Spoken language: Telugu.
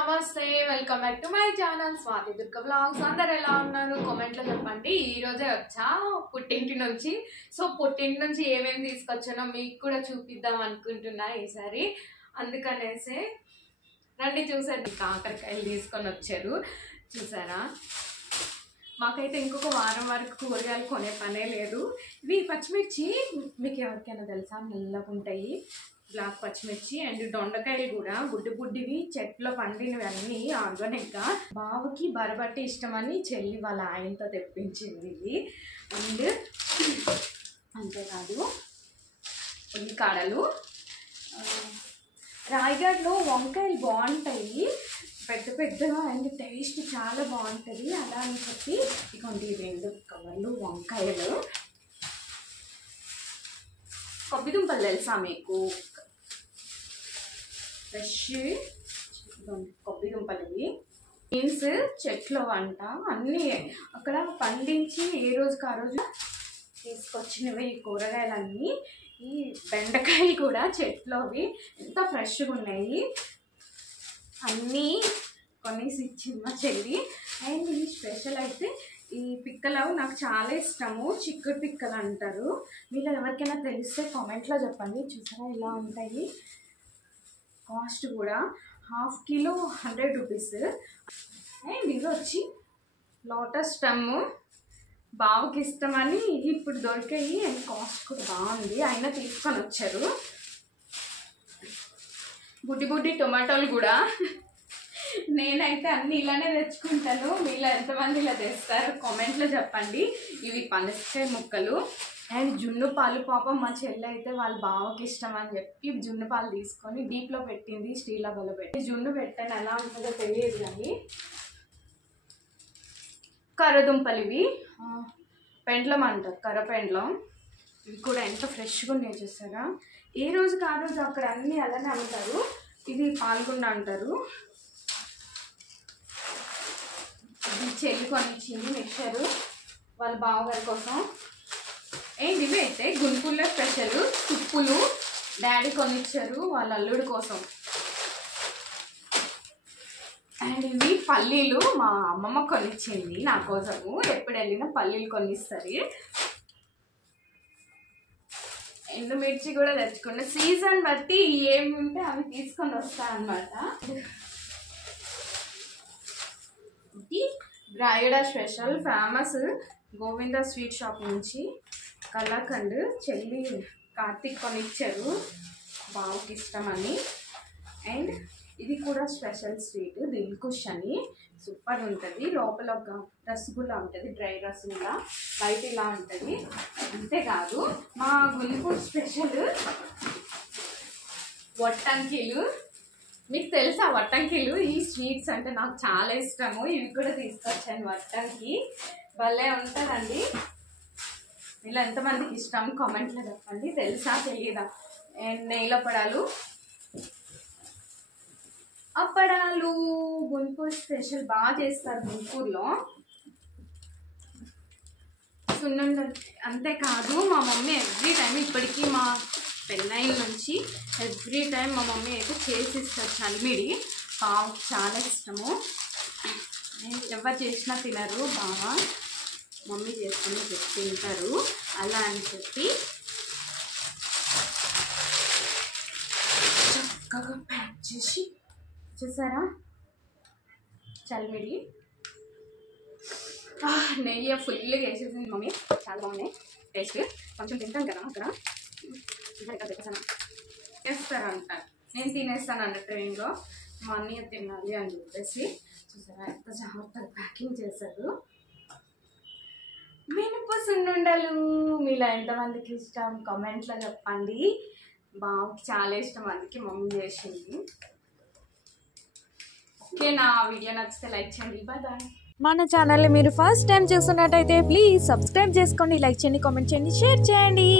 నమస్తే welcome back to my channel Swathi Durga vlogs. అందరు ఎలా ఉన్నారు కామెంట్లో చెప్పండి. ఈ రోజే వచ్చా పుట్టింటి నుంచి. సో పుట్టింటి నుంచి ఏమేమి తీసుకొచ్చానో మీకు కూడా చూపిద్దాం అనుకుంటున్నా ఈసారి. అందుకనేసి రండి చూసారు. కాకరకాయలు తీసుకొని వచ్చారు చూసారా. మాకైతే ఇంకొక వారం వరకు కూరగాయలు కొనే పనే లేదు. ఇవి పచ్చిమిర్చి మీకు ఎవరికైనా తెలుసా, నల్లగా ఉంటాయి బ్లాక్ పచ్చిమిర్చి. అండ్ దొండకాయలు కూడా బుడ్డి బుడ్డివి చెట్లో పండినవి అన్నీ ఆర్గానిక్గా. బావకి బరబట్టి ఇష్టమని చెల్లి వాళ్ళ ఆయనతో తెప్పించింది ఇవి. అండ్ అంతేకాదు ఉల్లికాడలు. రాయగఢలో వంకాయలు బాగుంటాయి పెద్ద పెద్దగా, అండ్ టేస్ట్ చాలా బాగుంటుంది. అలా అని చెప్పి ఇటువంటి 2 కవర్లు వంకాయలు. కొబ్బిదుంపలు తెలుసా మీకు? ఫ్రెష్ కొబ్బిదుంపలు ఇవి. బీన్స్ చెట్లు అంట అన్నీ అక్కడ పండించి ఏ రోజుకి ఆ రోజు తీసుకొచ్చినవి ఈ కూరగాయలన్నీ. ఈ బెండకాయలు కూడా చెట్లోవి ఎంత ఫ్రెష్గా ఉన్నాయి. అన్నీ కొనేసి ఇచ్చింది మా చెల్లి. అండ్ ఈ స్పెషల్ అయితే ఈ పిక్కలు నాకు చాలా ఇష్టము. చిక్కుడు పిక్కలు అంటారు. మీరు ఎవరికైనా తెలిస్తే కామెంట్లో చెప్పండి. చూసారా ఇలా ఉంటాయి. కాస్ట్ కూడా ½ కిలో 100 రూపీస్. అండ్ ఇది వచ్చి లోటస్ స్టెమ్. బావకి ఇష్టమని ఇప్పుడు దొరికాయి. అండ్ కాస్ట్ కూడా బాగుంది. అయినా తీసుకొని వచ్చారు. బుడ్డి బుడ్డి టొమాటోలు కూడా. నేనైతే అన్ని ఇలానే తెచ్చుకుంటాను. మీలో ఎంతమంది ఇలా తెస్తారు కామెంట్లో చెప్పండి. ఇవి పనసకాయ ముక్కలు. అండ్ జున్ను పాలు. పాపం మా చెల్లి అయితే వాళ్ళ బావకి ఇష్టం అని చెప్పి జున్ను పాలు తీసుకొని డీప్లో పెట్టింది. స్టీల్ డబ్బాలో పెట్టి జున్ను పెట్టాను. ఎలా ఉంటుందో తెలియదు కానీ. కర్రదుంపలు ఇవి పెండ్లం అంటారు, కర్రపెండ్లం. ఇవి కూడా ఎంత ఫ్రెష్గా ఉన్నాయి చూసారా. ఏ రోజుకి ఆ రోజు అక్కడ అన్నీ అలానే అమ్ముతారు. ఇది పాల్గొండ అంటారు. ఇది చెల్లి కొనిచ్చింది మిక్చరు వాళ్ళ బావగారి కోసం. అండ్ ఇవి అయితే గుంటూరులో స్పెషల్ తుప్పులు డాడీ కొనిచ్చారు వాళ్ళ అల్లుడి కోసం. అండ్ ఇవి పల్లీలు మా అమ్మమ్మ కొనిచ్చింది నా కోసము. ఎప్పుడు వెళ్ళినా పల్లీలు కొనిస్తారు. ఎండుమిర్చి కూడా తెచ్చుకుంటే సీజన్ బట్టి ఏమి ఉంటే అవి తీసుకొని వస్తాను అనమాట. ఇది Rayagada special famous Govinda sweet shop నుంచి కలాకండ్ చెల్లి కార్తీక్ కొనిచ్చారు బావకి ఇష్టమని. అండ్ ఇది కూడా స్పెషల్ స్వీట్ దిల్కుష్ అని. సూపర్ ఉంటుంది. లోపల ఒక రసగుల్లా ఉంటుంది, డ్రై రసగుల్లా. బయట ఇలా ఉంటుంది. అంతేకాదు మా గుంటూరు స్పెషల్ వట్టంకిలు. మీకు తెలుసా వట్టంకిలు? ఈ స్వీట్స్ అంటే నాకు చాలా ఇష్టము. ఇవి కూడా తీసుకొచ్చాను. వట్టంకి భలే ఉంటుందండి. ఇలా ఎంతమందికి ఇష్టం కామెంట్లో చెప్పండి. తెలుసా తెలియదా? అండ్ నెయ్యిల అప్పడాలు. అప్పడాలు గుంటూరు స్పెషల్ బాగా చేస్తారు గుంటూరులో. సున్నుండలు. అంతేకాదు మా మమ్మీ ఎవ్రీ టైం ఇప్పటికీ మా పెళ్ళైన నుంచి ఎవ్రీ టైం మా మమ్మీ అయితే చేసి ఇస్తారు చల్మిడి. బావకి చాలా ఇష్టము. ఎవరు చేసినా తినరు, బాగా మమ్మీ చేసుకొని తింటారు. అలా అని చెప్పి చక్కగా ప్యాక్ చేసి చూసారా చల్మిడి. నెయ్యి ఫుల్గా వేసేసింది మమ్మీ. చాలా బాగున్నాయి టేస్ట్. కొంచెం తింటాం కదా అక్కడ వేస్తారంట. నేను తినేస్తాను అన్న ట్రైన్లో. మా అన్నయ్య తినాలి అని చెప్పేసి చూసారా ఎంత జాగ్రత్తగా ప్యాకింగ్ చేశారు. మినప సున్నుండలు. మీలో ఎంతమందికి ఇష్టం కామెంట్లో చెప్పండి. బావకి చాలా ఇష్టం, అందుకే మమ్మీ చేసింది. ఓకే, నా వీడియో నచ్చితే లైక్ చేయండి. Bye bye. మన ఛానల్ని మీరు ఫస్ట్ టైం చూస్తున్నట్టయితే ప్లీజ్ సబ్స్క్రైబ్ చేసుకోండి, లైక్ చేయండి, కామెంట్ చేయండి, షేర్ చేయండి.